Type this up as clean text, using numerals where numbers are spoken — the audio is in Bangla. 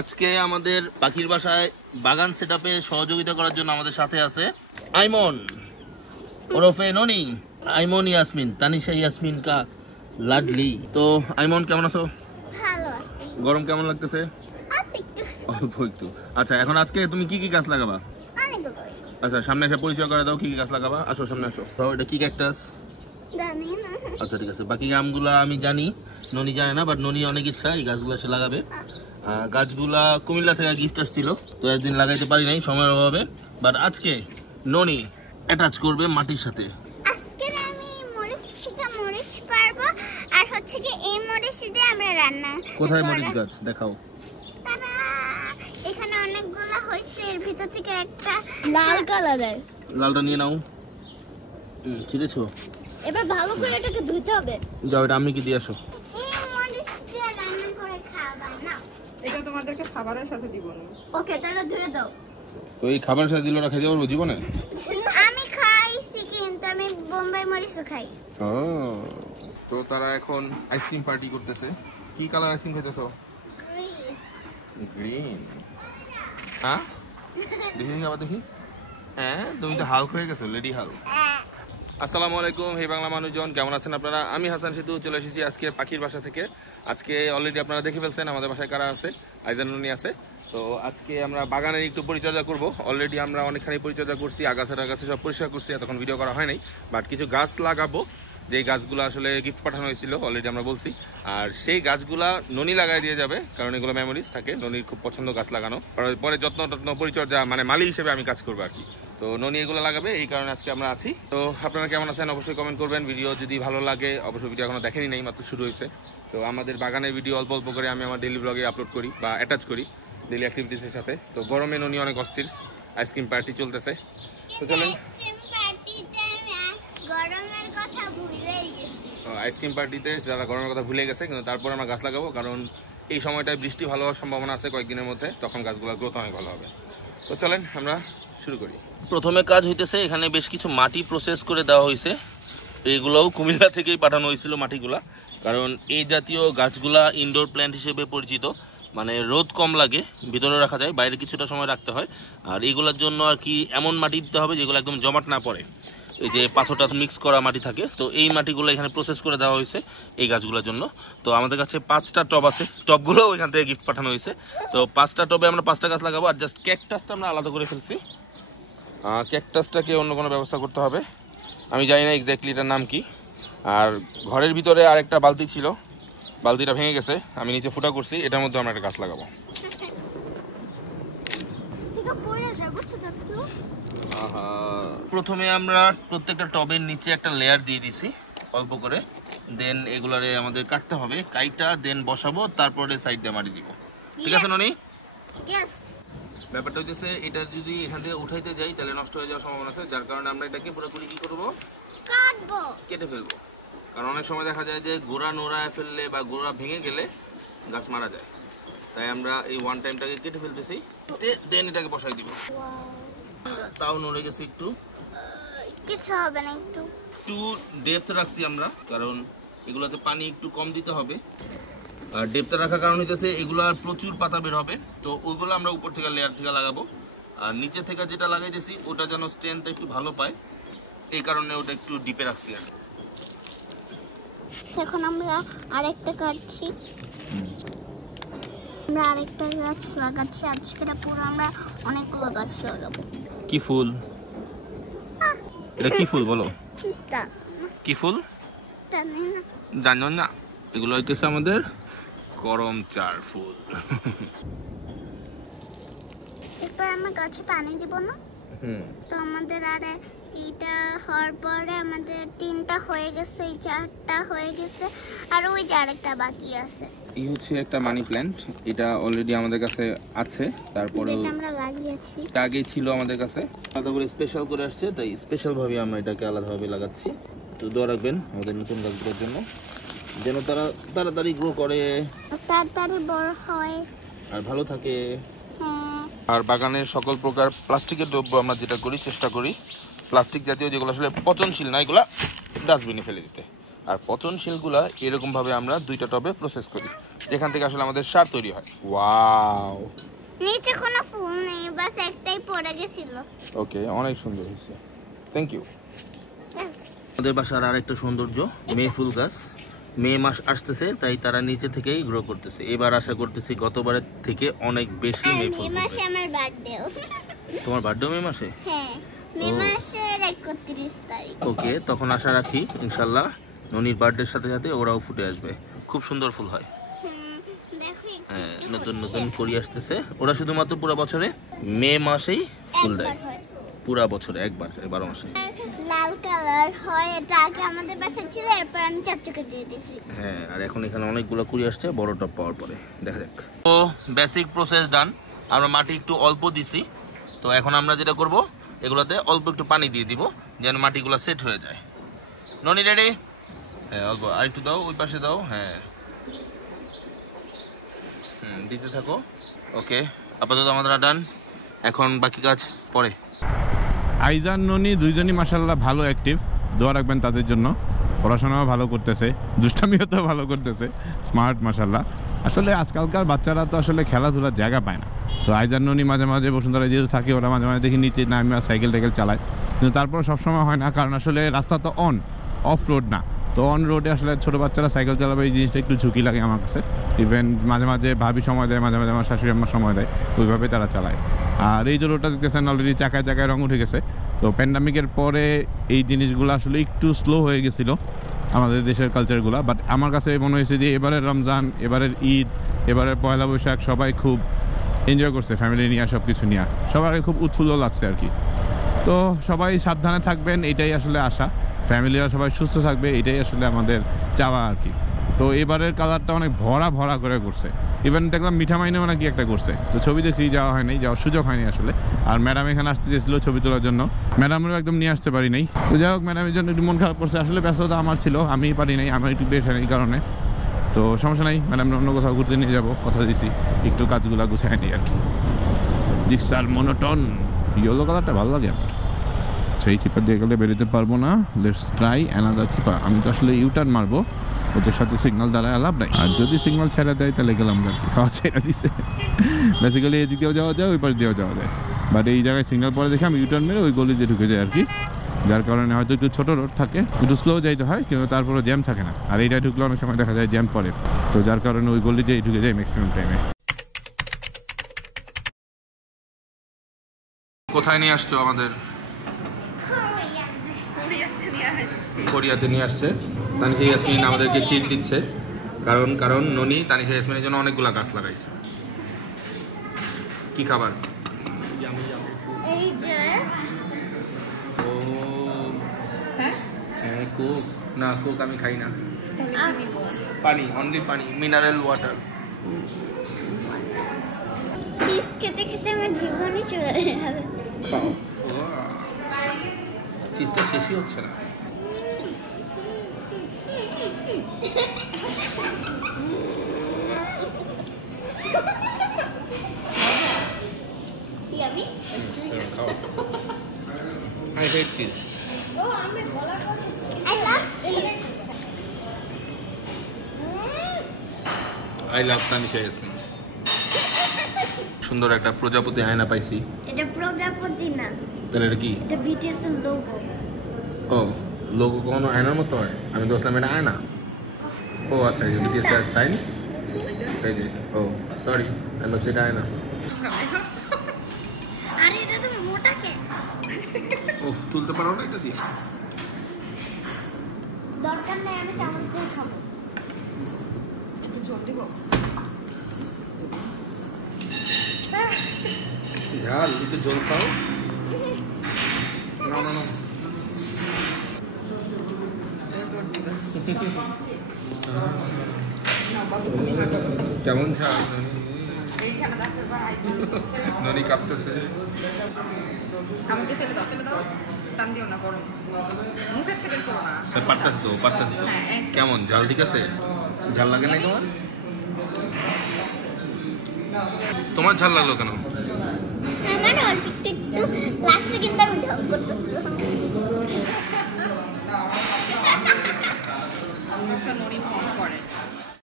আজকে আমাদের পাখির বাসায় বাগান সেটআপে সহযোগিতা করার জন্য আমাদের সাথে আছে আইমন ওরফে ননি, আইমন ইয়াসমিন, তানিশা ইয়াসমিন কা লাডলি। তো আইমন কেমন আছো? ভালো। গরম কেমন লাগতেছে? অল্প একটু। আচ্ছা, এখন আজকে তুমি কি কি গাছ লাগাবা? আচ্ছা, সামনে এসে পরিচয় করে দাও কি কি গাছ লাগাবা। আসো সামনে আসো। তো এটা কি ক্যাকটাস? জানি না। আচ্ছা ঠিক আছে, বাকি আমগুলা আমি জানি, ননি জানে না, বাট ননি অনেক ইচ্ছা এই গাছগুলো সে লাগাবে। গাছগুলা কুমিল্লা থেকে গিফট আসছিল, তো একদিন লাগাইতে পারি নাই সময়ের অভাবে, বাট আজকে ননি অ্যাটাচ করবে মাটির সাথে। আজকে আমি মরিচ থেকে মরিচ পারবো, আর হচ্ছে কি এই মরিচ দিয়ে আমরা রান্না। কোথায় মরিচ গাছ দেখাও? তারা এখানে অনেকগুলো হইছে, এর ভিতর থেকে একটা লাল কালারের। লালটা নিয়ে নাও। ছিড়েছো? এবার ভালো করে এটাকে ধুইতে হবে। যাও, এটা আমি কি দিয়ে আসো। এই মরিচ দিয়ে রান্না করে খাওয়া না, এটা তোমাদেরকে খাবারের সাথে দিব না। ওকে তাহলে ধুয়ে দাও। তো এই খাবার সাথে দিল না, খেতে পারবো জীবনে? আমি খাইছি, কিন্তু আমি বোম্বাই মরিচও খাই। ও, তো তারা এখন আইসক্রিম পার্টি করতেছে। কি কালার আইসক্রিম খাইতেছো? গ্রিন। হ্যাঁ দেখি আবার দেখি। হ্যাঁ, তুমি তো হাল্ক হয়ে গেছো, লেডি হাল্ক। আসসালামু আলাইকুম হে বাংলা মানুষজন, কেমন আছেন আপনারা? আমি হাসান সেতু চলে এসেছি আজকে পাখির বাসা থেকে। আজকে অলরেডি আপনারা দেখে ফেলছেন আমাদের বাসায় কারা আছে। আইজান নুনি আছে। তো আজকে আমরা বাগানের একটু পরিচর্যা করব। অলরেডি আমরা অনেকখানি পরিচর্যা করছি, আগাছা টাগাছা সব পরিষ্কার করছি, এতক্ষণ ভিডিও করা হয় নাই, বাট কিছু গাছ লাগাবো। যে গাছগুলো আসলে গিফট পাঠানো হয়েছিল অলরেডি আমরা বলছি, আর সেই গাছগুলা ননি লাগাই দিয়ে যাবে, কারণ এগুলো মেমোরিজ থাকে। ননির খুব পছন্দ গাছ লাগানো, পরে যত্ন পরিচর্যা মানে মালি হিসেবে আমি কাজ করবো আর কি। তো ননি এগুলো লাগাবে, এই কারণে আজকে আমরা আছি। তো আপনারা কেমন আছেন অবশ্যই কমেন্ট করবেন। ভিডিও যদি ভালো লাগে, অবশ্যই ভিডিও এখনো দেখেনি নাই, মাত্র শুরু হয়েছে। তো আমাদের বাগানের ভিডিও অল্প অল্প করে আমি আমার ডেইলি ব্লগে আপলোড করি বা অ্যাটাচ করি ডেইলি অ্যাক্টিভিটিসের সাথে। তো গরমে ননি অনেক অস্থির, আইসক্রিম পার্টি চলতেছে। তো চলেন, আইসক্রিম পার্টিতে যারা গরমের কথা ভুলে গেছে, কিন্তু তারপর আমরা গাছ লাগাবো, কারণ এই সময়টায় বৃষ্টি ভালো হওয়ার সম্ভাবনা আছে কয়েকদিনের মধ্যে, তখন গাছগুলোর গ্রোথ অনেক ভালো হবে। তো চলেন আমরা শুরু করি। প্রথমে কাজ হইতেছে, এখানে বেশ কিছু মাটি প্রসেস করে দেওয়া হয়েছে। এইগুলোও কুমিল্লা থেকেই পাঠানো হয়েছিল মাটিগুলা, কারণ এই জাতীয় গাছগুলা ইনডোর প্ল্যান্ট হিসেবে পরিচিত, মানে রোদ কম লাগে, ভিতরে রাখা যায়, বাইরে কিছুটা সময় রাখতে হয়। আর এইগুলোর জন্য আর কি এমন মাটি দিতে হবে যেগুলো একদম জমাট না পড়ে, এই যে পাথর টাথর মিক্স করা মাটি থাকে, তো এই মাটিগুলো এখানে প্রসেস করে দেওয়া হয়েছে এই গাছগুলোর জন্য। তো আমাদের কাছে 5টা টব আছে, টবগুলোও এখান থেকে গিফট পাঠানো হয়েছে। তো 5টা টবে আমরা 5টা গাছ লাগাবো, আর জাস্ট ক্যাকটাসটা আমরা আলাদা করে ফেলছি। ক্যাকটাসটাকে অন্য কোনো ব্যবস্থা করতে হবে, আমি জানি না এক্স্যাক্টলি এটার নাম কি। আর ঘরের ভিতরে আরেকটা বালতি ছিল, বালতিটা ভেঙে গেছে, আমি নিচে ফুটা করছি, এটার মধ্যে আমরা একটা গাছ লাগাবো। প্রথমে আমরা প্রত্যেকটা টবের নিচে একটা লেয়ার দিয়ে দিছি অল্প করে, দেন এগুলারে আমাদের কাটতে হবে, কাইটা দেন বসাবো, তারপরে সাইড দিয়ে মাটি দিব। ঠিক আছে ননি? ব্যাপারটা হচ্ছে এটা যদি এখান থেকে উঠাইতে যাই তাহলে নষ্ট হয়ে যাওয়ার সম্ভাবনা আছে, যার কারণে আমরা এটাকে পুরোপুরি কি করবো, কাটবো, কেটে ফেলবো। কারণ অনেক সময় দেখা যায় যে গোড়া নোড়ায় ফেললে বা গোড়া ভেঙে গেলে গাছ মারা যায়, তাই আমরা এই ওয়ান টাইমটাকে কেটে ফেলতেছি, দেন এটাকে বসাই দিব। তাও নড়ে গেছে একটু, কিছু হবে না, একটু ডেপথ রাখছি আমরা, কারণ এগুলোতে পানি একটু কম দিতে হবে। আর ডেপথ রাখার কারণ হইতেছে এগুলো প্রচুর পাতা বের হবে, তো ওইগুলো আমরা উপর থেকে লেয়ার থেকে লাগাবো, আর নিচে থেকে যেটা লাগাইতেছি ওটা যেন স্ট্রেংথ একটু ভালো পায়, এই কারণে ওটা একটু ডিপে রাখছি। আর এখন আমরা আরেকটা কাটছি, আমরা আরেকটা গাছ লাগাচ্ছি। আজকে পুরো আমরা অনেকগুলো গাছ লাগাবো। কি ফুল এটা? কি ফুল বলো? কি ফুল জানো না? এগুলো হইতেছে আমাদের করম চার ফুল। এরপর আমরা গাছে পানি দিব না, তো আমাদের আর এইটা হওয়ার পরে আমাদের 3টা হয়ে গেছে, এই 4টা হয়ে গেছে, আর ওই যে আরেকটা বাকি আছে। এই হচ্ছে একটা মানি প্ল্যান্ট, এটা অলরেডি আমাদের কাছে আছে, তারপরে আমরা লাগিয়েছি, এটা আগেই ছিল আমাদের কাছে, আলাদা করে স্পেশাল করে আসছে, তাই স্পেশাল ভাবে আমরা এটাকে আলাদাভাবে লাগাচ্ছি। তো দোয়া রাখবেন আমাদের নতুন গাছগুলোর জন্য, যেন তারা তাড়াতাড়ি গ্রো করে, তাড়াতাড়ি বড় হয় আর ভালো থাকে। আর বাগানের সকল প্রকার প্লাস্টিকের দ্রব্য আমরা যেটা করি, চেষ্টা করি প্লাস্টিক জাতীয় যেগুলো আসলে পচনশীল না, এগুলা ডাস্টবিনে ফেলে দিতে, আর পচনশীলগুলা এরকমভাবে আমরা 2টা টবে প্রসেস করি, যেখান থেকে আসলে আমাদের সার তৈরি হয়। ওয়াও, নিচে কোনো ফুল নেই, বাস একটাই পড়ে গেছিল। ওকে, অনেক সুন্দর হয়েছে, থ্যাংক ইউ। আমাদের বাসার আরেকটা সৌন্দর্য মে ফুল গাছ। মে মাস আসতেছে, তাই তারা নিচে থেকেই গ্রো করতেছে। এবার আশা করতেছি গতবারের থেকে অনেক বেশি মে ফুল। মে মাসে আমার বার্থডে। তোমার বার্থডে মে মাসে? হ্যাঁ, মে মাসের 31 তারিখ। ওকে, তখন আশা রাখি ইনশাল্লাহ ননির বার্থডের সাথে সাথে ওরাও ফুটে আসবে। খুব সুন্দর ফুল হয়। হ্যাঁ, নতুন নতুন করি আসতেছে। ওরা শুধুমাত্র পুরো বছরে মে মাসেই ফুল দেয়, পুরা বছরে একবার, 12 মাসে। লাল কালার হয়, এটা আগে আমাদের বাসায় ছিল, এরপর আমি চাচুকে দিয়ে দিয়েছি। হ্যাঁ, আর এখন এখানে অনেকগুলো কুড়ি আসছে বড় টপ পাওয়ার পরে। দেখা যাক। তো বেসিক প্রসেস ডান। আমরা মাটি একটু অল্প দিছি, তো এখন আমরা যেটা করব, এগুলোতে অল্প একটু পানি দিয়ে দিব যেন মাটিগুলো সেট হয়ে যায়। ননি রেডি? হ্যাঁ, অল্প আর একটু দাও, ওই পাশে দাও। হ্যাঁ, দিতে থাকো। ওকে, আপাতত আমাদের ডান, এখন বাকি কাজ পরে। আইজান ননি দুইজনই মাশাআল্লাহ ভালো অ্যাক্টিভ, দোয়া রাখবেন তাদের জন্য। পড়াশোনাও ভালো করতেছে, দুষ্টামিও তো ভালো করতেছে, স্মার্ট মাশাআল্লাহ। আসলে আজকালকার বাচ্চারা তো আসলে খেলাধুলার জায়গা পায় না। তো আইজান ননি মাঝে মাঝে বসুন্ধরা যেহেতু থাকে, ওরা মাঝে মাঝে দেখি নিচে নামে সাইকেল টাইকেল চালায়, কিন্তু তারপর সবসময় হয় না, কারণ আসলে রাস্তা তো অফ রোড না। তো অন রোডে আসলে ছোটো বাচ্চারা সাইকেল চালাবে, এই জিনিসটা একটু ঝুঁকি লাগে আমার কাছে। ইভেন মাঝে মাঝে ভাবি সময় দেয়, মাঝে মাঝে আমার শাশুড়ি আমার সময় দেয়, ওইভাবে তারা চালায়। আর এই যে রোডটা দেখতেছেন অলরেডি চাকায় চাকায় রঙ উঠে গেছে। তো প্যান্ডামিকের পরে এই জিনিসগুলো আসলে একটু স্লো হয়ে গেছিলো আমাদের দেশের কালচারগুলো। বাট আমার কাছে মনে হয়েছে যে এবারের রমজান, এবারের ঈদ, এবারের পয়লা বৈশাখ সবাই খুব এনজয় করছে, ফ্যামিলি নিয়ে সব কিছু নিয়ে সবাই খুব উৎফুল্ল লাগছে আর কি। তো সবাই সাবধানে থাকবেন, এটাই আসলে আশা। ফ্যামিলিরা সবাই সুস্থ থাকবে, এটাই আসলে আমাদের চাওয়া আর কি। তো এবারের কালারটা অনেক ভরা ভরা করে করছে। ইভেন দেখলাম মিঠা মাইনেও নাকি একটা করছে, তো ছবি দেখছি, যাওয়া হয়নি, যাওয়ার সুযোগ হয়নি আসলে। আর ম্যাডাম এখানে আসতে চেয়েছিল ছবি তোলার জন্য, ম্যাডামেরও একদম নিয়ে আসতে পারি নাই। তো যাই হোক, ম্যাডামের জন্য একটু মন খারাপ করছে, আসলে ব্যস্ততা আমার ছিল, আমি পারি নাই, আমার একটু বেশ এই কারণে। তো সমস্যা নাই, ম্যাডাম অন্য কোথাও ঘুরতে নিয়ে যাবো, কথা দিছি, একটু কাজগুলো গুছায় নিই আর কি। জিক্সার মনোটন ইয়েলো কালারটা ভালো লাগে আমার। সেই চিপার দিয়ে গেলে বেরোতে পারবো না, লেটস ট্রাই অ্যানাদার চিপা। আমি তো আসলে ইউটার্ন মারবো, ওদের সাথে সিগন্যাল দাঁড়ায় লাভ নাই, আর যদি সিগন্যাল ছেড়ে দেয় তাহলে গেলাম আর কি, খাওয়া ছেড়ে দিছে। বেসিক্যালি এদিকেও যাওয়া যায়, ওই পাশ দিয়েও যাওয়া যায়, বাট এই জায়গায় সিগন্যাল পরে দেখে আমি ইউটার্ন মেরে ওই গলি দিয়ে ঢুকে যাই আর কি। যার কারণে হয়তো একটু ছোটো রোড থাকে, একটু স্লো যাইতে হয়, কিন্তু তারপরে জ্যাম থাকে না। আর এইটা ঢুকলে অনেক সময় দেখা যায় জ্যাম পড়ে, তো যার কারণে ওই গলি দিয়ে ঢুকে যায় ম্যাক্সিমাম টাইমে। কোথায় নিয়ে আসছো আমাদের? কোরিয়াতে নিয়ে আসছে। তানিশা ইয়াসমিন আমাদেরকে ট্রিট দিচ্ছে, কারণ ননি তানিশা ইয়াসমিনের জন্য অনেকগুলা গাছ লাগাইছে। কি খাবার? এই যে ও হ্যাঁ, কোক না, কোক আমি খাই না, পানি, অনলি পানি, মিনারেল ওয়াটার। চিজ খেতে খেতে আমার জীবনই চলে যাবে। চিজটা শেষই হচ্ছে না। Yummy? I hate cheese. I love cheese. I love Tanisha Yasmin. সুন্দর একটা প্রজাপতি আয়না পাইছি। এটা প্রজাপতি না, তাহলে এটা কি? এটা বিটিএস এর লোগো। ও, লোগো কোনো আয়নার মতো হয়? আমি তো বললাম এটা আয়না। ও আচ্ছা, এই বিটিএস এর সাইন। এই যে, ও সরি, আমি বলছি এটা আয়না। আরে এটা তো মোটা কে। উফ, তুলতে পারো না এটা দিয়ে? দরকার নাই, আমি চামচ দিয়ে খাবো। একটু ঝোল দিব। ঝাল, একটু ঝোল খাও। না না না, কেমন ঝাল? এইখানে দেখতে পারো, ননি কাঁপতেছে। আমাকে ফেলে দাও, টান দিও না, গরম, মুখের থেকে করো না। পারতাছে তো, পারতাছে। হ্যাঁ, কেমন ঝাল? ঠিক আছে? ঝাল লাগে নাই তোমার? তোমার ঝাল লাগলো কেন? আমার অল্প একটু লাগছে, কিন্তু আমি ঢং করতেছিলাম। গাছটা ননি ফোন করে